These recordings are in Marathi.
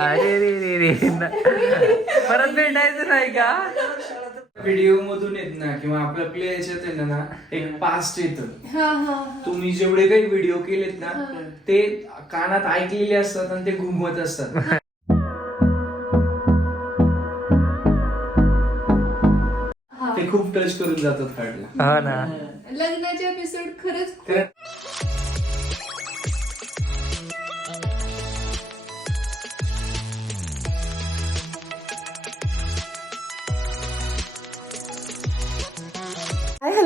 अरे रे रे रे न- परत भेटायचं नाही का? व्हिडिओ मधून येत ना किंवा आपल्या प्ले याच्यात आहे ना एक पास्ट येतं. हा हा. तुम्ही जेवढे काही व्हिडिओ केलेत ना ते कानात ऐकलेले असतात आणि ते घुमवत असतात. हा. ते खूप टच करून जातात हार्टला हो ना. लग्नाचे एपिसोड खरंच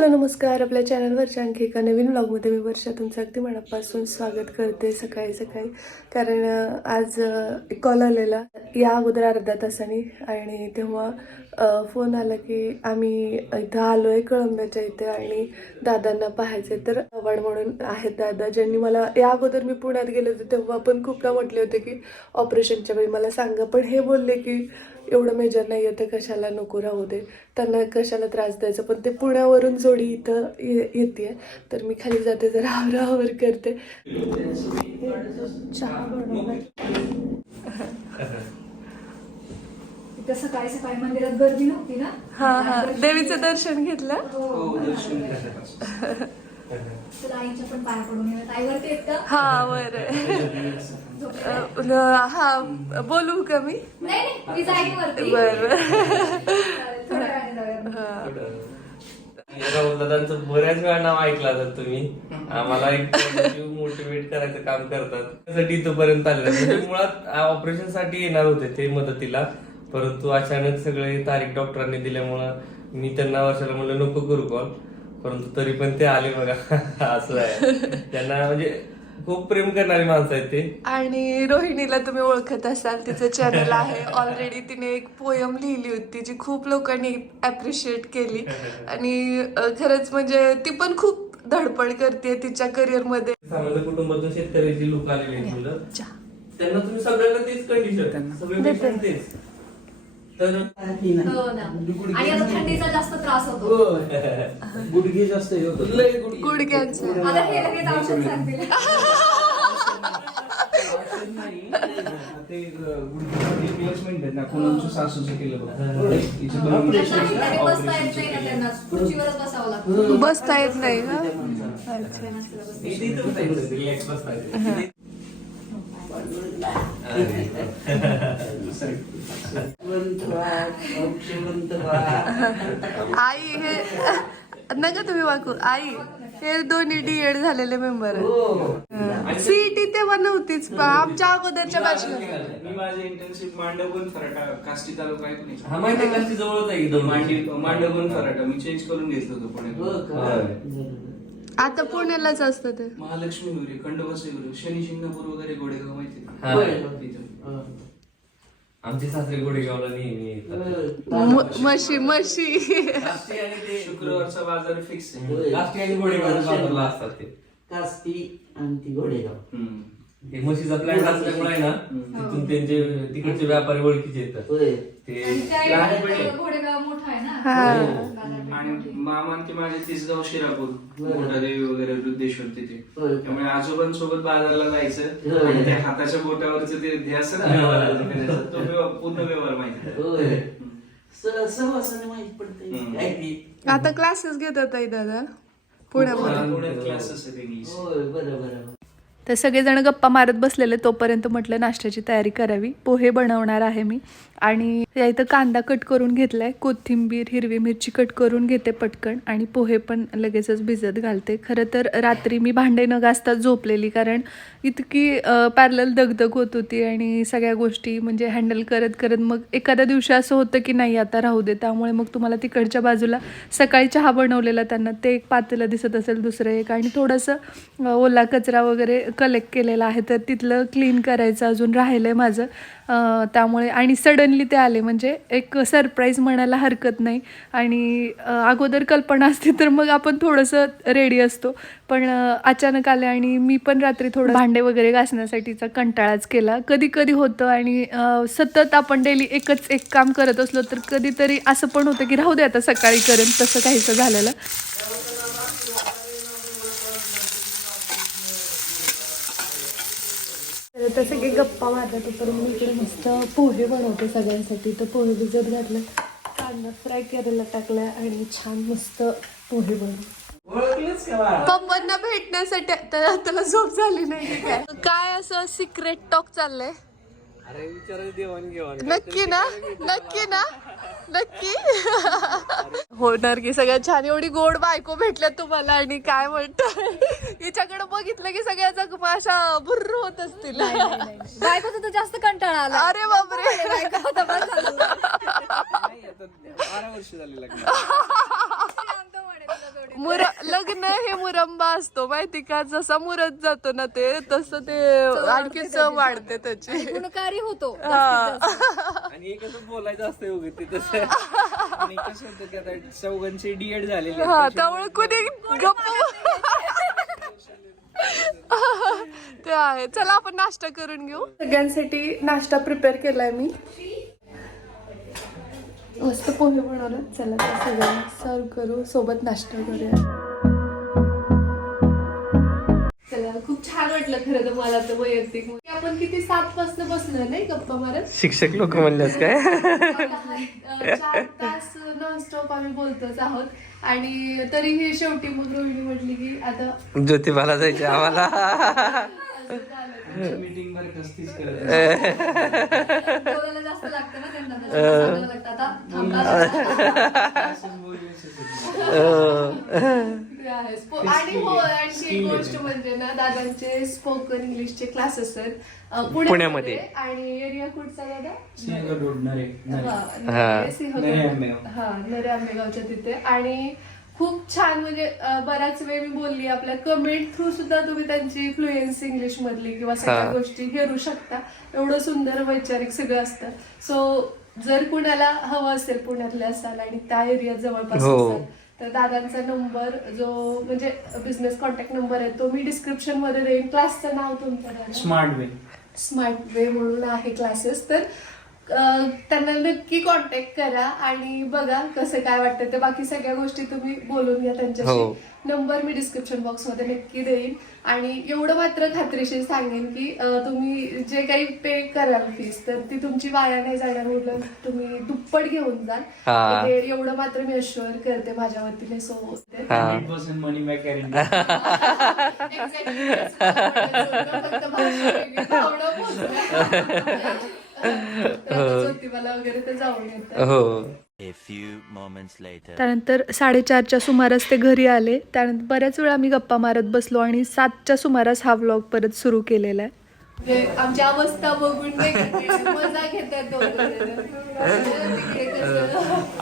हॅलो नमस्कार. आपल्या चॅनलवरच्या आणखी एका नवीन ब्लॉगमध्ये मी वर्षा. तुमचं अगदी मनापासून स्वागत करते सकाळी सकाळी. कारण आज एक कॉल आलेला. या अगोदर अर्ध्या तासाने. आणि तेव्हा फोन आला की आम्ही इथं आलो आहे कळंब्याच्या इथे आणि दादांना पाहायचे तर आव्हाड म्हणून आहेत दादा ज्यांनी मला या अगोदर मी पुण्यात गेले होते तेव्हा पण खूपदा म्हटले होते की ऑपरेशनच्या वेळी मला सांगा. पण हे बोलले की एवढं मेजर नाही आहे तर कशाला नको राहू दे. त्यांना कशाला त्रास द्यायचा? पण ते पुण्यावरून जोड इथं येते तर मी खाली जाते जरा आवरावर करते. चहा बनवलाय इथं सकाळी सकाळी मंदिरात गर्दी नव्हती ना? हा हा. देवीचं दर्शन घेतलं. हो. आईच्या पण पाया पडून हा बरं झोपलेलं? अं, हा बोलू का मी? बर. बर चालेल, थोड्या वेळाने जाऊया. राहुल दादांचं बऱ्याच वेळा नाव ऐकलं जात तुम्ही. आम्हाला एक मोटिवेट करायचं काम करतात. त्यासाठी इथपर्यंत आले म्हणजे मुळात ऑपरेशनसाठी येणार होते ते मदतीला. परंतु अचानक सगळे तारीख डॉक्टरांनी दिल्यामुळं मी त्यांना वर्षाला म्हणलं नको करू कॉल परंतु तरी पण ते आले बघा. असं आहे. त्यांना म्हणजे खूप प्रेम करणारी माणसं आहेत ते. आणि रोहिणीला तुम्ही ओळखत असाल तिचं चॅनल आहे. ऑलरेडी तिने एक पोयम लिहिली होती जी खूप लोकांनी अप्रिशिएट केली. आणि अं, खरंच म्हणजे ती पण खूप धडपड करते तिच्या करिअरमध्ये. कुटुंबातून शेतकऱ्याची लोक आलेली आहेत मुलं. त्यांना तुम्ही सगळ्यांना तेच कंडिशन सगळे patient तेच. तर हो ना. आणि आता थंडीचा जास्त त्रास होतो. गुडघे जास्त हे होतात. लय गुडघे. गुडघ्यांचं. आता हे लगेच औषध सांगतील. औषध नाही. ते गुडघे रिप्लेसमेंट आहेत ना. कोणाचं सासूचं केलं बघ. तिचं दोन नाही, घरी बसता येत नाही ना operation. त्यांना खुर्चीवरच बसावं लागतं. बसता येत नाही का इथे इथं बसायचं, relax बसायचं. आई हे नका तुम्ही वाकू. आई हे दोन्ही डीएड झालेले मेंबर सीईटी तेव्हा नव्हतीच पण आमच्या अगोदरच्या भाषेला मी माझे इंटर्नशिप मांडवगुण फराटा काष्टी तालुका आहे हा माहिती आहे का जवळच आहे एकदम मांडी मांडवगुण फराटा. मी चेंज करून घेतलं होतं पुण्यात आता पुण्यालाच असतं ते. महालक्ष्मी वगैरे खंडोबाची वगैरे शनी शिंगणापूर वगैरे गोडेगाव माहिती आहे हा. तिथं. आमचे सासरे गोडेगावला नेहमी येतात. म- म्हशी म्हशी. काष्टी आणि ते शुक्रवारचा बाजार फिक्स आहे. काष्टी आणि बाजूला असतात ते. कास्ती आणि ती गोडेगाव. हम्म. ते म्हशीचा प्लॅन असल्यामुळे आहे ना तिथून त्यांचे तिकडचे व्यापारी ओळखीचे येतात. होय. ते आणि त्या लहानपणी. एरियात घोडेगाव मोठा आहे ना हा. आणि मामान की माझे तिसगाव शिरापूर मोठा देवी वगैरे वृद्धेश्वर तिथे. होय. त्यामुळे आजोबांसोबत बाजारला जायचं होय. आणि त्या हाताच्या बोटावरचं ते हे असतं ना व्यवहाराचं करायचं, तो व्यवहार- पूर्ण व्यवहार माहिती आहे. होय. स- सहवासाने माहीत पडते हम्म. काय ती? आता क्लासेस घेतात आई दादा? पुण्यामध्ये पुण्यात क्लासेस आहेत इंग्लिश होय बरं बरं. तर सगळेजण गप्पा मारत बसलेले तोपर्यंत म्हटलं नाश्त्याची तयारी करावी. पोहे बनवणार आहे मी. आणि या इथं कांदा कट करून घेतला आहे कोथिंबीर हिरवी मिरची कट करून घेते पटकन. आणि पोहे पण लगेचच भिजत घालते. खरं तर रात्री मी भांडे न घासता झोपलेली कारण इतकी पॅरल दगदग होत होती आणि सगळ्या गोष्टी म्हणजे हँडल करत करत मग एखाद्या दिवशी असं होतं की नाही आता राहू दे. त्यामुळे मग तुम्हाला तिकडच्या बाजूला सकाळी चहा बनवलेला त्यांना. ते एक पातेलं दिसत असेल दुसरं एक. आणि थोडंसं ओला कचरा वगैरे कलेक्ट केलेला आहे तर तिथलं क्लीन करायचं अजून राहिलं आहे माझं त्यामुळे आणि सडनली ते आले म्हणजे एक सरप्राईज म्हणायला हरकत नाही. आणि अगोदर कल्पना असते तर मग आपण थोडंसं रेडी असतो. पण अचानक आले आणि मी पण रात्री थोडं भांडे वगैरे घासण्यासाठीचा कंटाळाच केला. कधी कधी होतं आणि सतत आपण डेली एकच एक काम करत असलो तर कधीतरी असं पण होतं की राहू दे आता सकाळी करेन तसं काहीसं झालेलं. तर तर सगळे गप्पा मारतात तर मी इकडे मस्त पोहे बनवते सगळ्यांसाठी. तर पोहे भिजत घातलं कांदा फ्राय करायला टाकलाय आणि छान मस्त पोहे बनव ओळखलंच का बाळा? पप्पांना भेटण्यासाठी आता त्याला झोप झाली नाही काय? काय असं सिक्रेट टॉक चाललंय? अरे विचारायला देवाण घेवाण नक्की ना? नक्की ना? नक्की. होणार की सगळ्यात छान. एवढी गोड बायको भेटल्या तुम्हाला आणि काय म्हणत हिच्याकडे बघितलं की सगळ्याचा अशा भुर्र होत असतील. बायकोचा तर जास्त कंटाळा आला. अरे बापरे. बायको बारा वर्ष झाली लग्न. मुर लग्न हे मुरंबा असतो माहिती का? जसा मुरत जातो ना ते तसं ते आणखी चव वाढते त्याची. गुणकारी होतो. आणि एक असं बोलायचं असतं उगं ते तसं. आणि कसं होतं की आता चौघांचे डीएड झालेले. हा त्यामुळे कुणी गप्प ते आहे. चला आपण नाश्ता करून घेऊ. सगळ्यांसाठी नाश्ता प्रिपेअर केलाय मी. मस्त पोहे बनवलं. चला तर सगळ्यांना सर्व करू. सोबत नाश्ता करूया. चला खूप छान वाटलं खरं तर मला तर वैयक्तिक. आपण किती सात वाजता बसलो नाही गप्पा मारत? शिक्षक लोक म्हणलेस काय? चार तास नॉनस्टॉप आम्ही बोलतोच आहोत. आणि तरीही शेवटी मग रोहिणी म्हटली की आता ज्योतिबाला जायचे आम्हाला. मीटिंग कसतीच करत आहे. बोलायला जास्त लागतं ना त्यांना त्याच्यामुळे सांगायला लागतं. आता थांबा. असंच बोलण्याचं होतं. ते आहे. स्पो- आणि हो आणखी एक गोष्ट म्हणजे ना दादांचे स्पोकन इंग्लिशचे क्लासेस आहेत अं, पुण्यामध्ये. आणि एरिया कुठचा दादा सिंहगड नरे नरे. हा, हा. नरे सिंहगड. नरे आंबेगाव. हा नरे आंबेगावच्या तिथे आणि खूप छान म्हणजे बराच वेळ मी बोलली आपल्या कमेंट थ्रू सुद्धा तुम्ही त्यांची फ्लुएन्सी इंग्लिश मधली किंवा सगळ्या. गोष्टी हेरू शकता एवढं सुंदर वैचारिक सगळं असतं सो जर कुणाला हवं असेल पुण्यातले असाल आणि त्या एरियात जवळपास हो. असाल तर दादांचा नंबर जो म्हणजे बिझनेस कॉन्टॅक्ट नंबर आहे तो मी डिस्क्रिप्शनमध्ये देईन क्लासचं नाव तुमचं? स्मार्ट वे स्मार्ट वे म्हणून आहे क्लासेस तर त्यांना नक्की कॉन्टॅक्ट करा आणि बघा कसं काय वाटतं. ते बाकी सगळ्या गोष्टी तुम्ही बोलून घ्या हो. त्यांच्याशी नंबर मी डिस्क्रिप्शन बॉक्समध्ये नक्की देईन. आणि एवढं मात्र खात्रीशीर सांगेन की तुम्ही जे काही पे कराल फीस तर ती तुमची वाया नाही जाणार. उलट तुम्ही दुप्पट घेऊन जाल. हा. ते एवढं मात्र मी अश्युअर करते माझ्या वतीने सो हा. Hundred percent money back guarantee ज्योतिबाला वगैरे ते जाऊन येतात. हो. त्यानंतर साडेचारच्या सुमारास ते घरी आले. त्यानंतर बऱ्याच वेळा आम्ही गप्पा मारत बसलो आणि सातच्या सुमारास हा व्लॉग परत सुरू केलेला आहे. म्हणजे आमची अवस्था बघून ते मजा घेतात दोघं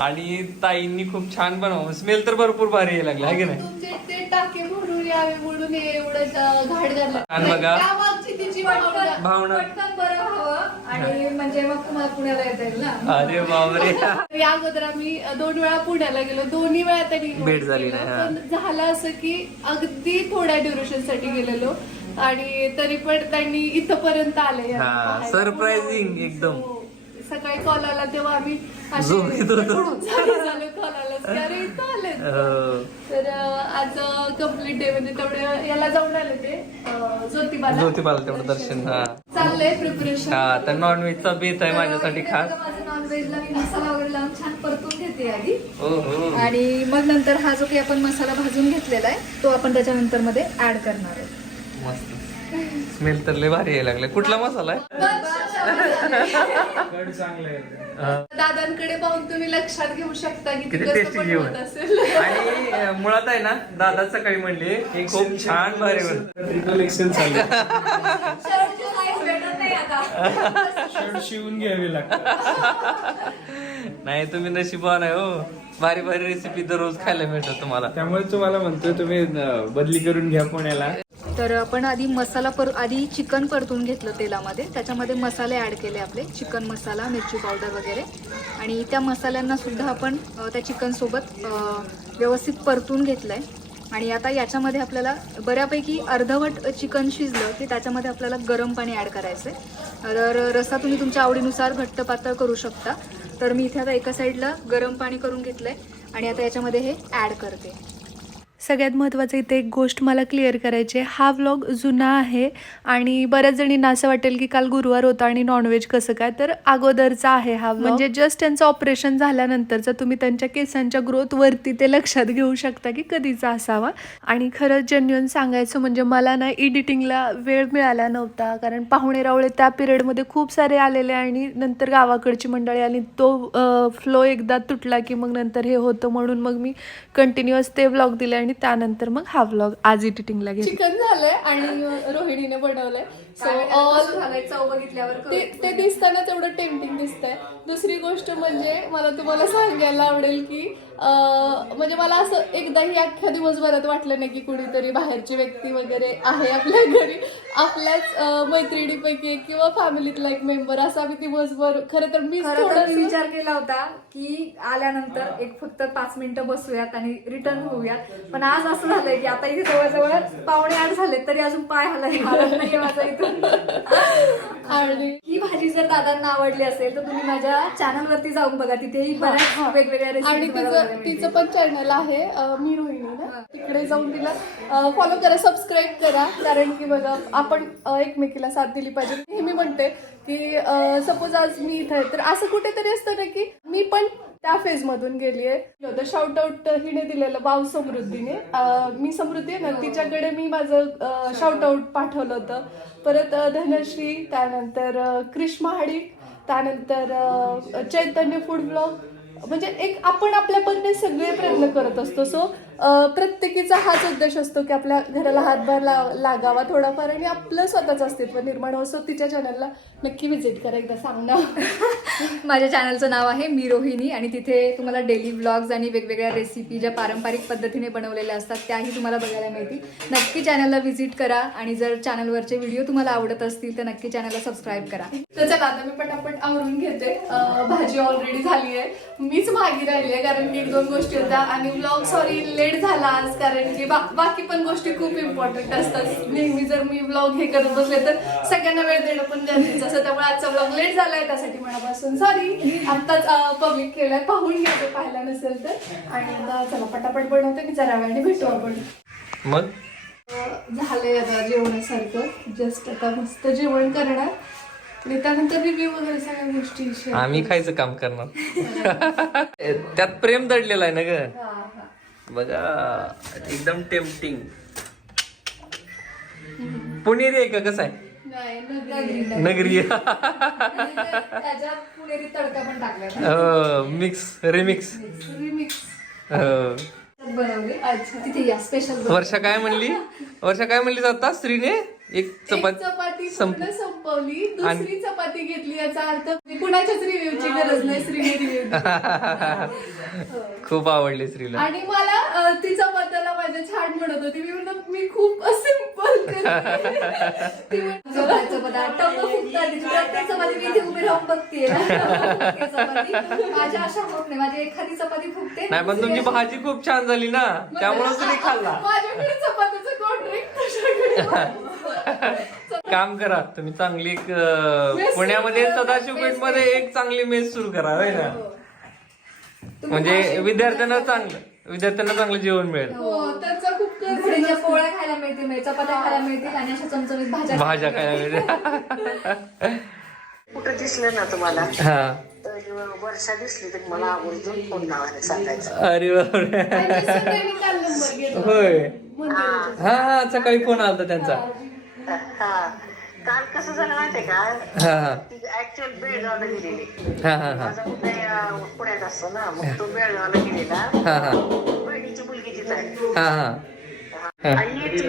आणि ताईंनी खूप छान बनव. स्मेल तर भरपूर भारी यायला लागला आहे की नाही? तुमचे ते टाके भरून यावे म्हणून हे एवढं ज- घाट आणि बघा. त्या मागची तिची भावना भावना पटकन बरं व्हावं आणि म्हणजे मग तुम्हाला पुण्याला येता येईल ना अरे बापरे या अगोदर आम्ही दोन वेळा पुण्याला गेलो दोन्ही वेळा त्यांनी भेट झाली नाही, हा. पण झालं असं की अगदी थोड्या ड्युरेशनसाठी गेलेलो आणि तरी पण त्यांनी इथपर्यंत आले हा, पाहायला. surprising एकदम. हो. सकाळी कॉल आला तेव्हा आम्ही असे झोपेत होतो. झालं झालं call आला अरे इथं आले हो. आज कंप्लीट डे म्हणजे तेवढे याला जाऊन आले ते ज्योतिबाला. ज्योतिबाला तेवढं दर्शन हा. चाललंय प्रिपरेशन हा तर नॉनव्हेजचा बेत आहे माझ्यासाठी खास. बघा माझं नॉनव्हेजला मी मसाला वगैरे लावून छान परतून घेते आधी. हो हो. आणि मग नंतर हा जो काही आपण मसाला भाजून घेतलेला आहे तो आपण त्याच्यानंतरमध्ये ऍड करणार आहे मस्त. स्मेल तर लय भारी यायला लागले कुठला मसाला आहे? आहे दादांकडे पाहून तुम्ही लक्षात घेऊ शकता की ते किती कसं टेस्टी जेवण बनवत असेल. आणि मुळात आहे ना दादा सकाळी म्हणले खूप छान भारी ट्रिपल एक्सेल चालू. शर्ट शिवून घ्यावे लागतात. नाही तुम्ही नशिबान आहे हो. भारी भारी रेसिपी दररोज खायला मिळतात तुम्हाला. त्यामुळे तुम्हाला म्हणतोय तुम्ही बदली करून घ्या पुण्याला. तर आपण आधी मसाला पर आधी चिकन परतून घेतलं तेलामध्ये. त्याच्यामध्ये मसाले ॲड केले आपले. चिकन मसाला मिरची पावडर वगैरे. आणि त्या मसाल्यांना सुद्धा आपण त्या चिकनसोबत व्यवस्थित परतून घेतलं आहे आणि आता याच्यामध्ये आपल्याला बऱ्यापैकी अर्धवट चिकन शिजलं की त्याच्यामध्ये आपल्याला गरम पाणी ॲड करायचं आहे तर रस्सा तुम्ही तुमच्या आवडीनुसार घट्ट पातळ करू शकता. तर मी इथे आता एका साईडला गरम पाणी करून घेतलं आहे आणि आता याच्यामध्ये हे ॲड करते. सगळ्यात महत्त्वाचं इथे एक गोष्ट मला क्लिअर करायची आहे. हा व्लॉग जुना आहे आणि बऱ्याच जणींना असं वाटेल की काल गुरुवार होता आणि नॉनव्हेज कसं काय? तर अगोदरचा आहे हा म्हणजे जस्ट त्यांचं ऑपरेशन झाल्यानंतरचा तुम्ही त्यांच्या केसांच्या ग्रोथवरती ते लक्षात घेऊ शकता की कधीचा असावा. आणि खरंच जेन्युअन सांगायचं म्हणजे मला ना एडिटिंगला वेळ मिळाला नव्हता. कारण पाहुणे रावळे त्या पिरियडमध्ये खूप सारे आलेले आणि नंतर गावाकडची मंडळी आणि तो फ्लो एकदा तुटला की मग नंतर हे होतं म्हणून मग मी कंटिन्युअस ते व्लॉग दिले आणि त्यानंतर मग हा व्लॉग आज एडिटिंगला घेतला चिकन झालंय आणि रोहिणीने बनवलंय. सो ऑल चव बघितल्यावर ते ते दिसतानाच एवढं टेम्पटिंग दिसतंय. दुसरी गोष्ट म्हणजे मला तुम्हाला सांगायला आवडेल की म्हणजे मला असं एकदाही अख्ख्या दिवसभरात वाटलं नाही की कुणीतरी बाहेरची व्यक्ती वगैरे आहे आपल्या घरी. आपल्याच मैत्रिणीपैकी एक किंवा फॅमिलीतला एक मेंबर असा आम्ही दिवसभर खरं तर मी विचार केला होता की आल्यानंतर एक फक्त पाच मिनिटं बसूयात आणि रिटर्न होऊयात. पण आज असं झालंय की आता इथे जवळजवळ पावणे आठ झाले तरी अजून पाय हलाय नाहीये माझा इथून आणि ही भाजी जर दादांना आवडली असेल तर तुम्ही माझ्या चॅनल वरती जाऊन बघा. तिथेही बऱ्याच वेगवेगळ्या आणि तिचं तिचं पण चॅनल आहे मी रोहिणी ना तिकडे जाऊन तिला फॉलो करा सबस्क्राईब करा. कारण की बघा आपण एकमेकीला साथ दिली पाहिजे. हे मी म्हणते की सपोज आज मी इथं आहे तर असं कुठेतरी असतं ना की मी पण त्या फेज मधून गेली आहे शाउट आउट हिने दिलेलं वाव समृद्धीने. मी समृद्धी आहे ना तिच्याकडे मी माझं शाउट आउट पाठवलं होतं. परत धनश्री त्यानंतर अं, क्रिश महाडिक त्यानंतर चैतन्य फूड ब्लॉग म्हणजे एक आपण आपल्या परीने सगळे प्रयत्न करत असतो. सो प्रत्येकीचा हाच उद्देश असतो की आपल्या घराला हातभार ला- लागावा थोडाफार आणि आपलं स्वतःचं अस्तित्व निर्माण सो तिच्या चॅनलला नक्की व्हिजिट करा एकदा सांग ना. माझ्या चॅनलचं नाव आहे मी रोहिणी आणि तिथे तुम्हाला डेली व्लॉग्स आणि वेगवेगळ्या रेसिपी ज्या पारंपरिक पद्धतीने बनवलेल्या असतात त्याही तुम्हाला बघायला मिळतील. नक्की चॅनलला व्हिजिट करा आणि जर चॅनलवरचे व्हिडिओ तुम्हाला आवडत असतील तर नक्की चॅनलला सबस्क्राईब करा. तर चला आता मी पटापट आवरून घेते. भाजी ऑलरेडी झाली आहे. मीच मागे राहिली आहे कारण की एक दोन गोष्टी होत्या. आणि ब्लॉग सॉरी लेट झाला आज कारण की बा- बाकी पण गोष्टी खूप इम्पॉर्टंट असतात. नेहमी जर मी ब्लॉग हे करत बसले तर सगळ्यांना वेळ देणं पण गरजेचं असं त्यामुळे आजचा ब्लॉग लेट झालाय त्यासाठी मनापासून सॉरी आत्ताच पब्लिक केलाय. पाहून घ्या पाहिला नसेल तर. आणि आता चला पटापट बनवते मी जरा वेळाने भेटू आपण. मग? झालंय आता जेवणासारखं. जस्ट आता मस्त जेवण करणार. आणि त्यानंतर रिव्ह्यू वगैरे सगळ्या गोष्टी आम्ही खायचं काम करणार. त्यात प्रेम दडलेलं आहे ना ग? बघा एकदम टेम्पटिंग पुणेरी आहे का कसं आहे? नगरी. मिक्स रिमिक्स रिमिक्स तिथे या स्पेशल वर्षा काय म्हणली? वर्षा काय म्हणली जाता स्त्रीने? एक चपाती चपाती संपवली दुसरी चपाती घेतली याचा अर्थ म्हणजे कुणाच्याच रिव्ह्यूची गरज नाही श्रीने रिव्ह्यू खूप आवडली स्त्रीला आणि मला अं, ती चपात्याला माझ्या छान म्हणत होती. मी म्हणत मी खूप सिंपल ती म्हणत, चपातीचं पदार्थ टप्प फुगतात तिची प्रत्येक चपाती मी इथे उभी राहून बघतेय फुगते चपाती. माझ्या अशा होत नाही. माझी एखादी चपाती फुगते. नाही पण तुमची भाजी खूप छान झाली ना. त्यामुळे तुम्ही खाल्ला. माझ्याकडे चपात्याचं कॉन्ट्रॅक्ट काम करा तुम्ही चांगली एक, अं, पुण्यामध्ये सदाशिवपेठमध्ये एक चांगली मेस सुरू करा होय ना? तुम्ही म्हणजे विद्यार्थ्यांना चांगलं विद्यार्थ्यांना चांगलं जेवण मिळेल. हो त्याचा खूप गरज उकडीच्या पोळ्या खायला मिळतील म्हणजे चपात्या खायला मिळतील आणि अशा चमचमीत भाज्या भाज्या खायला मिळेल कुठं दिसलं ना तुम्हाला? हा. तर वर्षा दिसली तर मला आवर्जून फोन नावाने सांगायचं. अरे बापरे. त्यांनी सगळ्यांनी काल नंबर घेतला. होय. हा हा सकाळी फोन आलता त्यांचा. हा. काल कसं झालं माहितीये का? हा हा. ती ऍक्च्युअल बेळगावला गेलेली. हा हा हा. माझा मुलगा पुण्यात असतो ना मग तो बेळगावला गेलेला. हा हा. बहिणीची मुलगी तिथं आहे. हा हा. आणि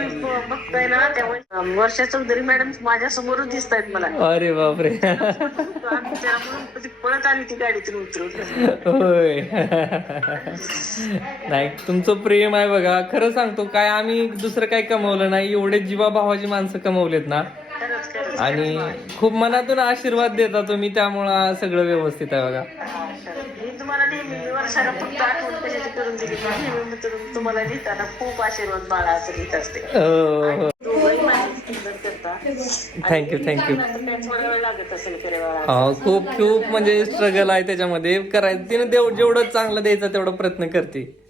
बघताय ना त्यामुळे वर्षा चौधरी मॅडम माझ्या समोरच दिसत आहेत मला. अरे बापरे. पळत आली ती गाडीतून उतरून. होय. नाही तुमचं प्रेम आहे बघा. खरं सांगतो काय आम्ही दुसरं काय कमवलं नाही. एवढे जीवा भावाची माणसं कमवलेत ना. आणि खूप मनातून आशीर्वाद देता तुम्ही त्यामुळं सगळं व्यवस्थित आहे बघा. मी तुम्हाला नेहमी वर्षाला फक्त आठवण कशाची करून दिली नेहमी मी तुम- तुम्हाला लिहिताना खूप आशीर्वाद बाळा असं लिहित असते. हो करता थँक्यू थँक्यू हो खूप खूप म्हणजे स्ट्रगल आहे त्याच्यामध्ये. करायचं तिने देव जेवढं चांगलं द्यायचं तेवढा प्रयत्न करते.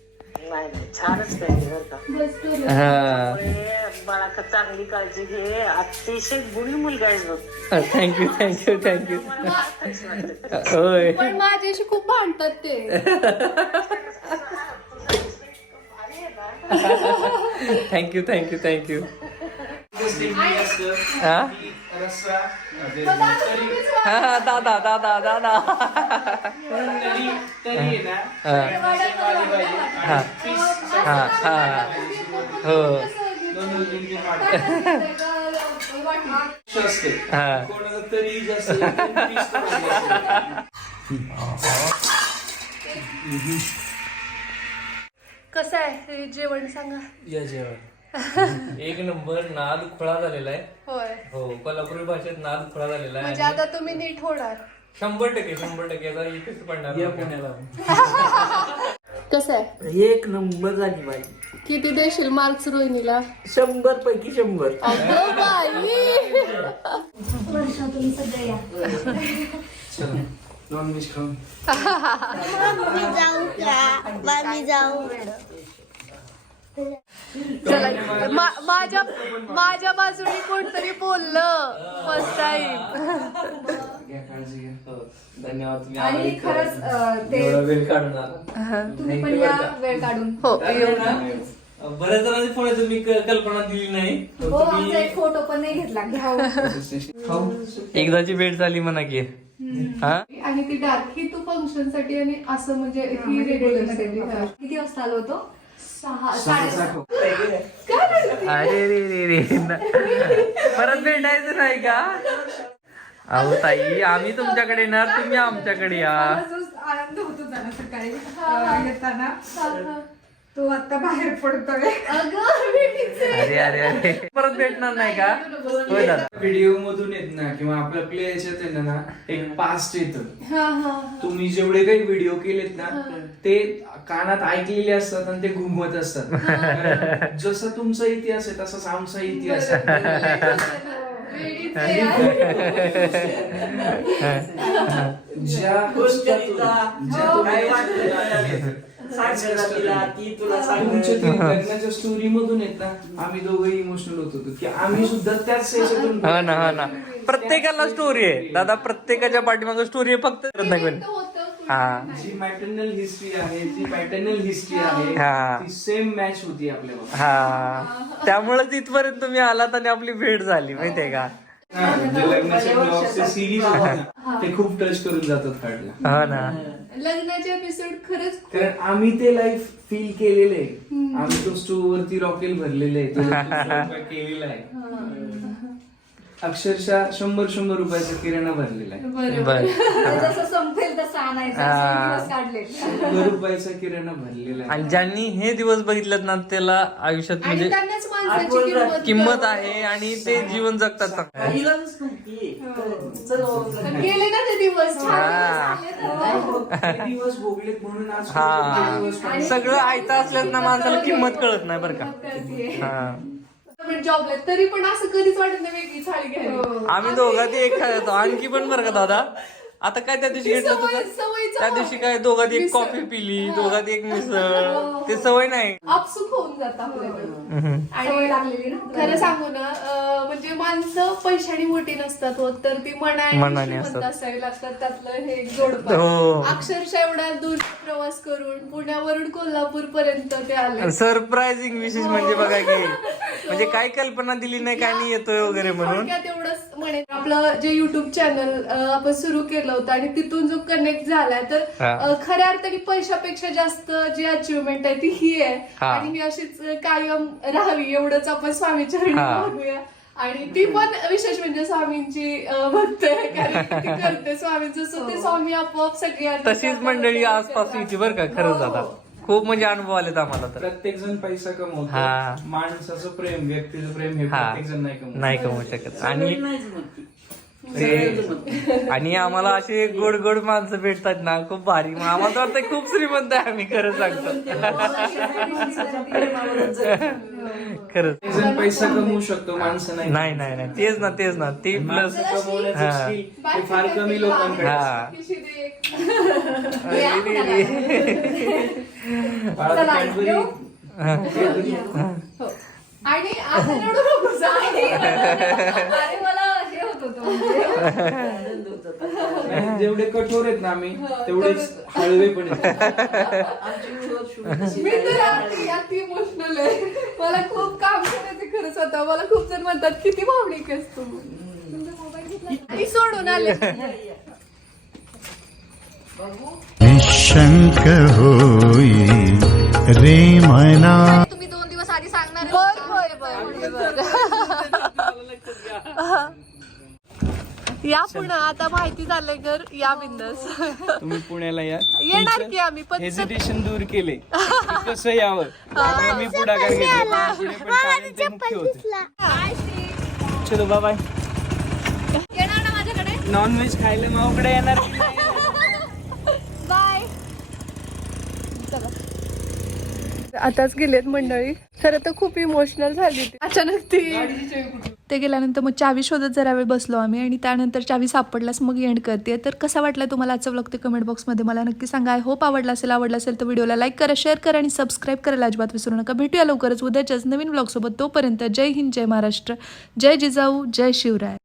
नाही नाही छानच करते बरं का. हा. त्यामुळे बाळाचा चांगली काळजी घे. अतिशय गुणी मुलगा आहेस बघ. थँक्यू थँक्यू थँक्यू मला वाटतं. होय. पण माझ्याशी खूप भांडतात ते. थँक्यू थँक्यू थँक्यू हा की दादा दादा दादा आहे हा. हा. हा हो कसं आहे हे जेवण सांगा या जेवण एक नंबर नाद खुळा झालेला आहे. होय. हो कोल्हापुरी भाषेत नाद खुळा झालेला आहे म्हणजे आता तुम्ही नीट होणार. शंभर टक्के शंभर टक्के. याचा इफेक्ट पडणार या नाही. पुण्याला. कसं आहे? एक नंबर झाली माझी किती देशील मार्क्स रोहिणीला? शंभर पैकी शंभर. अगं बाई! चला नॉनव्हेज खाऊन. चला मा- माझ्या माझ्या बाजूने कोणतरी बोललं. फर्स्ट टाइम घ्या काळजी घ्या. हो. धन्यवाद. तुम्ही आणि आले. खरंच अं, ते एवढा वेळ काढून आला. तुम्ही पण या वेळ काढून. हो येऊ. बऱ्याच जणांनी फोन क- कल्पना दिली नाही. तर हो तुम्ही आमचा एक फोटो पण नाही घेतला. घ्या खाऊ एकदाची भेट झाली म्हणा की. हा? आणि ती डार्क ही तू फंक्शनसाठी आणि असं म्हणजे ही हा. किती वाजता आलो होतो? हो. अरे रे रे परत भेटायचं नाही का? अहो ताई आम्ही तुमच्याकडे येणार तुम्ही आमच्याकडे या. आनंद होतो सकाळी. येताना. तो आता बाहेर पडतोय. अरे अरे अरे. परत भेटणार नाही का? होय दादा व्हिडिओ मधून येत ना किंवा आपल्या प्ले याच्यात आहे ना एक पास्ट येतं. तुम्ही जेवढे काही व्हिडिओ केलेत ना ते कानात ऐकलेले असतात आणि ते घुमवत असतात. जसं तुमचा इतिहास आहे तसाच आमचा इतिहास आहे. ज्या पुस्तकातून- ज्या तुमच्या ती लग्नाच्या स्टोरी मधून येत ना आम्ही दोघंही इमोशनल होत. होतो की आम्ही सुद्धा त्याच याच्यातून हा ना हा ना. प्रत्येकाला स्टोरी आहे. दादा प्रत्येकाच्या पाठीमागे स्टोरी आहे. फक्त. हा. जी मॅटर्नल हिस्ट्री आहे जी पॅटर्नल हिस्ट्री हा. आहे ती सेम मॅच होती आपल्या बाबतीत. हा. त्यामुळेच इथपर्यंत तुम्ही आलात आणि आपली भेट झाली माहितीये का? जे लग्नाचे ब्लॉगचे सिरीज ते खूप टच करून जातात हार्टला हा ना. लग्नाचे एपिसोड खरंच कारण आम्ही ते लाईफ फील केलेलं आहे. आम्ही तो स्टोव वरती रॉकेल भरलेले आहे. तो स्वयंपाक केलेला आहे. अक्षरशः शंभर शंभर रुपयाचा किराणा भरलेला आहे. बर. जसं संपेल तसं आणायचं. हा. असे दिवस काढले. शंभर रुपयाचा किराणा भरलेला आहे. आणि ज्यांनी हे दिवस बघितलेत ना त्याला आयुष्यात आणि म्हणजे त्यांनाच माणसाची किंमत आहे आणि ते जीवन जगतात. गेले ना ते दिवस. छान हा. ते हा. दिवस सगळं आयता असल्यास ना माणसाला किंमत कळत नाही बरं का. हा. जॉबला तरी पण असं कधीच वाटत नाही वेगळी साडी घ्यायला. आम्ही दोघात एक खायचो. आणखी पण बरं का दादा? आता काय त्या दिवशी घेतलं त्या दिवशी काय दोघात एक. कॉफी पिली दोघात एक मिसळ. ते सवय नाही. आपसुक होऊन जात आपल्याकडे. सवय लागलेली ना खरं सांगू ना म्हणजे माणसं पैशाने मोठी नसतात होत तर ती मनाने. असावी लागतात त्यातलं हे एक जोडपं. हो. अक्षरशः एवढा दूर प्रवास करून पुण्यावरून कोल्हापूर पर्यंत ते आले. सरप्राइझिंग विशेष म्हणजे बघा की म्हणजे काय कल्पना दिली नाही काय नाही येतोय वगैरे म्हणून. एवढंच म्हणेन आपलं जे युट्यूब चॅनल आपण सुरू केलं होतं आणि तिथून जो कनेक्ट झालाय तर हा. अं, खऱ्या अर्थाने पैशापेक्षा जास्त जी अचिव्हमेंट आहे ती ही आहे. हा. आणि मी अशीच कायम राहावी एवढंच आपण स्वामी चरणी हा. मागूया आणि ती पण विशेष म्हणजे स्वामींची अं, भक्त आहे कारण की ती करते स्वामींचं. सो ते स्वामी आपोआप सगळी हो. तशीच मंडळी आसपास यायची बरं का खरंच दादा खूप म्हणजे अनुभव आलेत आम्हाला तर. प्रत्येक जण पैसा हा. कमवतो माणसाचं प्रेम व्यक्तीचं प्रेम हे हा. प्रत्येक जण नाही कमवत नाही कमवू शकत. आणि ते- आणि आम्हाला असे गोड गोड माणसं भेटतात ना खूप भारी. मग आम्हाला वाटतं खूप श्रीमंत आहे आम्ही खरं सांगतो. खरंच. पैसा कमवू शकतो माणसं नाही. नाही नाही नाही. तेच ना तेच ना. ते प्लस हा. हे फार कमी लोकांकडे. हा. आणि आता रडू नकोस. अरे मला हे होत होतं नाही, जेवढे कठोर आहेत ना आम्ही तेवढेच हळवे पण आहेत. मी तर इमोशनल आहे. मला खूप काम करायचं खरंच होतं. मला खूप जण म्हणतात किती भावनिक आहेस तू. तुमचा मोबाईल घेतला? मी सोडून आले. निशंक होई रे मना. तुम्ही दोन दिवस आधी सांगणार या पुन्हा आता माहिती झालंय घर या बिंदस. तुम्ही पुण्याला या. येणार की आम्ही पण हेजिटेशन दूर केले. कसं यावं? त्यामुळे मी पुढाकार घेतला पुढे पण कारण ते मुख्य होते. चलो बाय बाय येणार ना माझ्याकडे? नॉनव्हेज खायला मावकडे येणार की नाही? बाय आताच गेलेत मंडळी. खरं तर खूप इमोशनल झाली ती. अचानक ती ते गेल्यानंतर मग चावी शोधत जरा वेळ बसलो आम्ही आणि त्यानंतर चावी सापडल्यास मग एंड करते. तर कसा वाटला तुम्हाला आजचा व्लॉग ते कमेंट बॉक्समध्ये मला नक्की सांगा. आय होप आवडला असेल आवडला असेल तर व्हिडिओला लाईक करा शेअर करा आणि सबस्क्राईब करायला अजिबात विसरू नका. भेटूया लवकरच उद्याच्याच नवीन व्लॉगसोबत तोपर्यंत जय हिंद जय महाराष्ट्र जय जिजाऊ जय शिवराय.